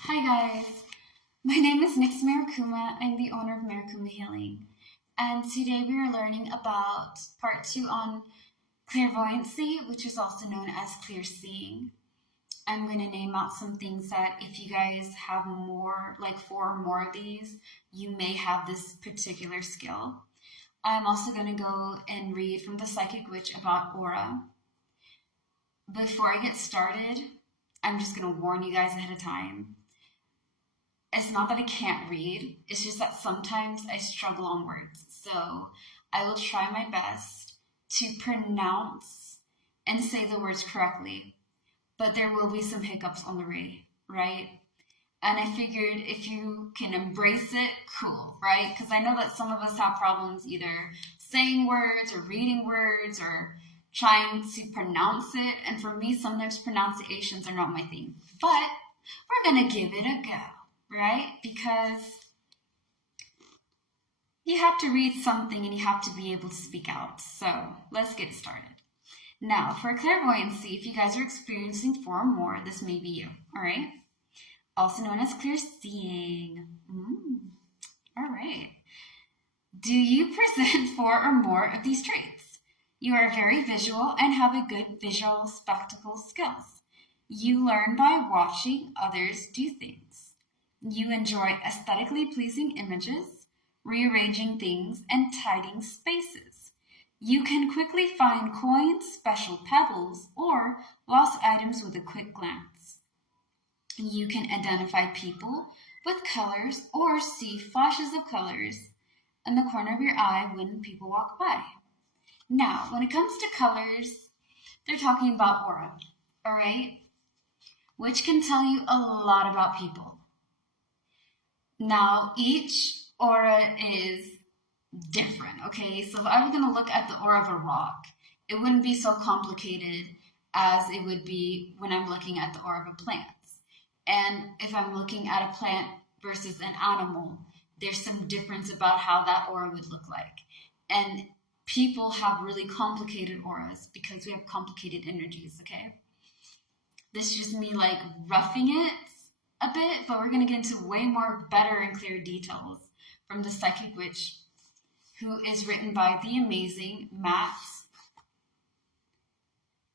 Hi guys, my name is Nix Marakuma. I'm the owner of Marakuma Healing, and today we are learning about part 2 on clairvoyancy, which is also known as clear seeing. I'm going to name out some things that if you guys have more, like 4 or more of these, you may have this particular skill. I'm also going to go and read from the Psychic Witch about aura. Before I get started, I'm just going to warn you guys ahead of time. It's not that I can't read, it's just that sometimes I struggle on words. So I will try my best to pronounce and say the words correctly, but there will be some hiccups on the way, right? And I figured if you can embrace it, cool, right? Because I know that some of us have problems either saying words or reading words or trying to pronounce it. And for me, sometimes pronunciations are not my thing. But we're going to give it a go, right? Because you have to read something and you have to be able to speak out. So let's get started. Now, for clairvoyancy, if you guys are experiencing 4 or more, this may be you, all right? Also known as clear seeing. All right. Do you present 4 or more of these traits? You are very visual and have a good visual spectacle skills. You learn by watching others do things. You enjoy aesthetically pleasing images, rearranging things, and tidying spaces. You can quickly find coins, special pebbles, or lost items with a quick glance. You can identify people with colors or see flashes of colors in the corner of your eye when people walk by. Now, when it comes to colors, they're talking about aura, all right? Which can tell you a lot about people. Now, each aura is different, okay? So if I was going to look at the aura of a rock, it wouldn't be so complicated as it would be when I'm looking at the aura of a plant. And if I'm looking at a plant versus an animal, there's some difference about how that aura would look like. And people have really complicated auras because we have complicated energies, okay? This is just me like roughing it a bit, but we're going to get into way more better and clear details from the Psychic Witch, who is written by the amazing Matt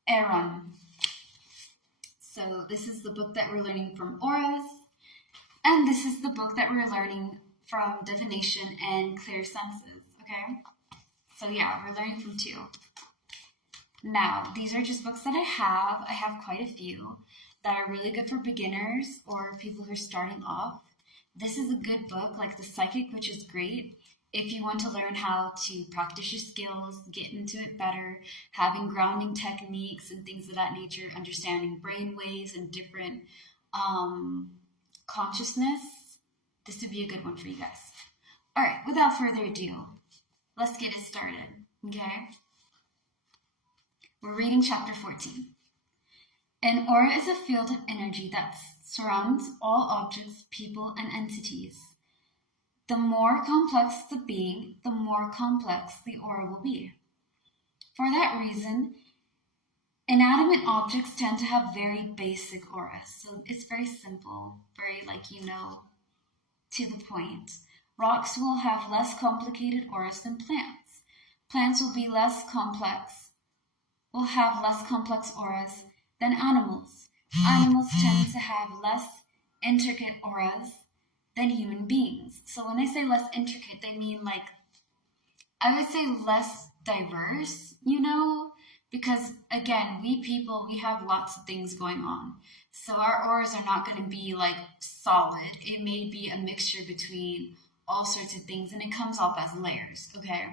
Aaron. So this is the book that we're learning from auras, and this is the book that we're learning from divination and clear senses, okay? So yeah, we're learning from 2. Now, these are just books that I have. I have quite a few that are really good for beginners or people who are starting off. This is a good book, like The Psychic, which is great if you want to learn how to practice your skills, get into it better, having grounding techniques and things of that nature, understanding brain waves and different consciousness. This would be a good one for you guys. All right, without further ado, let's get it started, okay? We're reading chapter 14. An aura is a field of energy that surrounds all objects, people, and entities. The more complex the being, the more complex the aura will be. For that reason, inanimate objects tend to have very basic auras. So it's very simple, very to the point. Rocks will have less complicated auras than plants. Plants will be will have less complex auras than animals. Animals tend to have less intricate auras than human beings. So when I say less intricate, they mean I would say less diverse, because again, we people, we have lots of things going on. So our auras are not going to be solid. It may be a mixture between all sorts of things, and it comes off as layers, okay?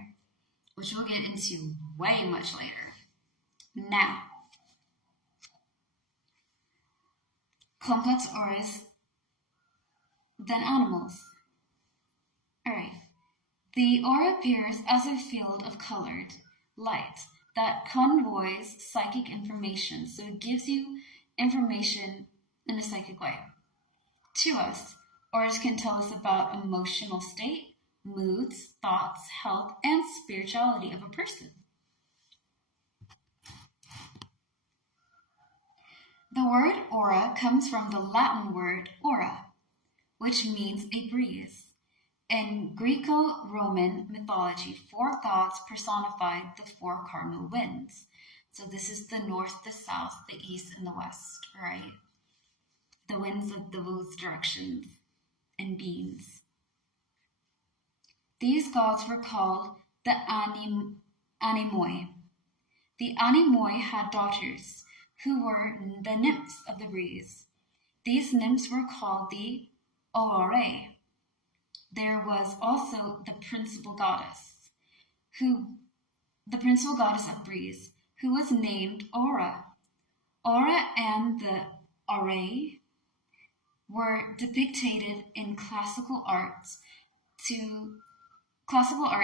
Which we'll get into way much later. Now, complex auras than animals. Alright. The aura appears as a field of colored light that convoys psychic information. So it gives you information in a psychic way. To us, auras can tell us about emotional state, moods, thoughts, health, and spirituality of a person. The word aura comes from the Latin word aura, which means a breeze. In Greco-Roman mythology, four gods personified the four cardinal winds. So this is the north, the south, the east, and the west, right? The winds of those directions and beings. These gods were called the Anemoi. The Anemoi had daughters, who were the nymphs of the breeze. These nymphs were called the Aurorae. There was also the principal goddess of breeze, who was named Aura. Aura and the Aurorae were depicted in classical art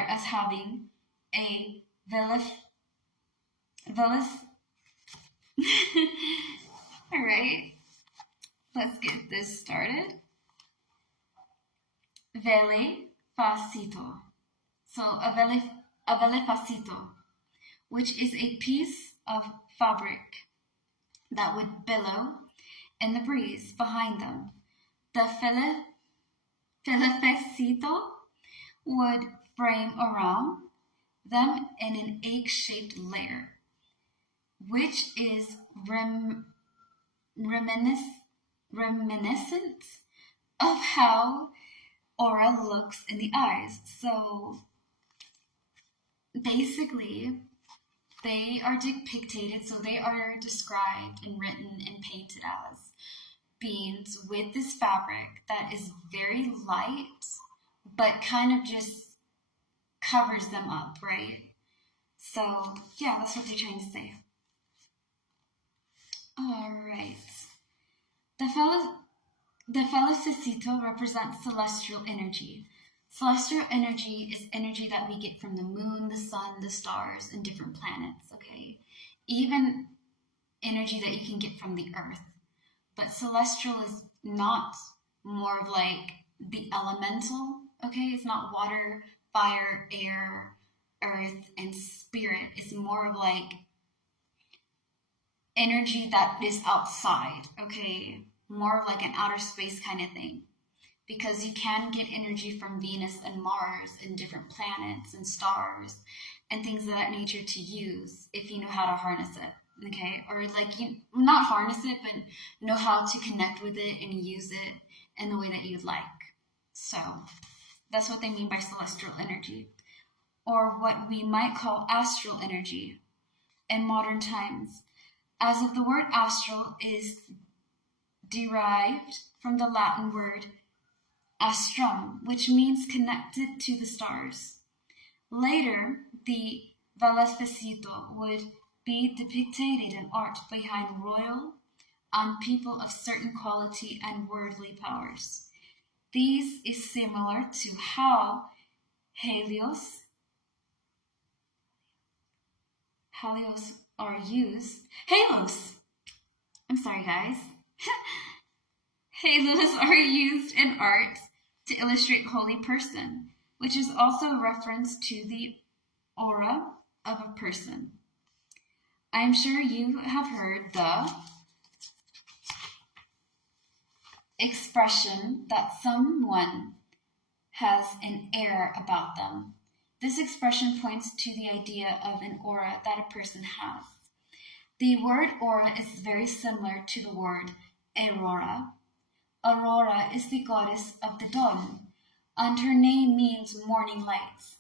as having a all right, let's get this started. Vele facito. So a vele facito, which is a piece of fabric that would billow in the breeze behind them. The felicito would frame around them in an egg-shaped layer, which is reminiscent of how aura looks in the eyes. So basically, they are depicted, so they are described and written and painted as beings with this fabric that is very light, but kind of just covers them up, right? So yeah, that's what they're trying to say. All right. The felicito represents celestial energy. Celestial energy is energy that we get from the moon, the sun, the stars, and different planets, okay? Even energy that you can get from the earth. But celestial is not more of like the elemental, okay? It's not water, fire, air, earth, and spirit. It's more of like energy that is outside, okay? More of like an outer space kind of thing. Because you can get energy from Venus and Mars and different planets and stars and things of that nature to use if you know how to harness it, okay? Or like you not harness it, but know how to connect with it and use it in the way that you'd like. So that's what they mean by celestial energy, or what we might call astral energy in modern times. As if the word astral is derived from the Latin word astrum, which means connected to the stars. Later, the Velafacito would be depicted in art behind royal and people of certain quality and worldly powers. This is similar to how Helios are used. I'm sorry, guys. Halos are used in art to illustrate holy person, which is also a reference to the aura of a person. I'm sure you have heard the expression that someone has an air about them. This expression points to the idea of an aura that a person has. The word aura is very similar to the word aurora. Aurora is the goddess of the dawn, and her name means morning lights,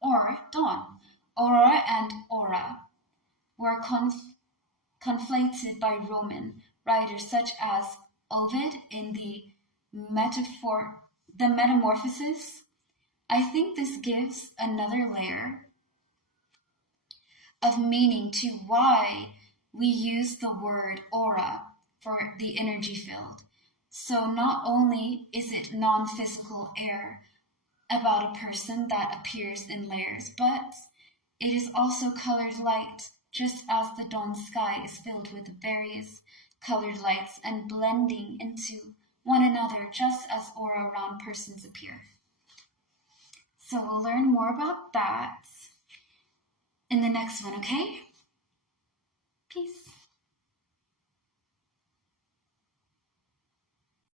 or dawn. Aurora and aura were conflated by Roman writers such as Ovid in the Metamorphoses. I think this gives another layer of meaning to why we use the word aura for the energy field. So not only is it non-physical air about a person that appears in layers, but it is also colored light, just as the dawn sky is filled with various colored lights and blending into one another just as aura around persons appear. So we'll learn more about that in the next one, okay? Peace.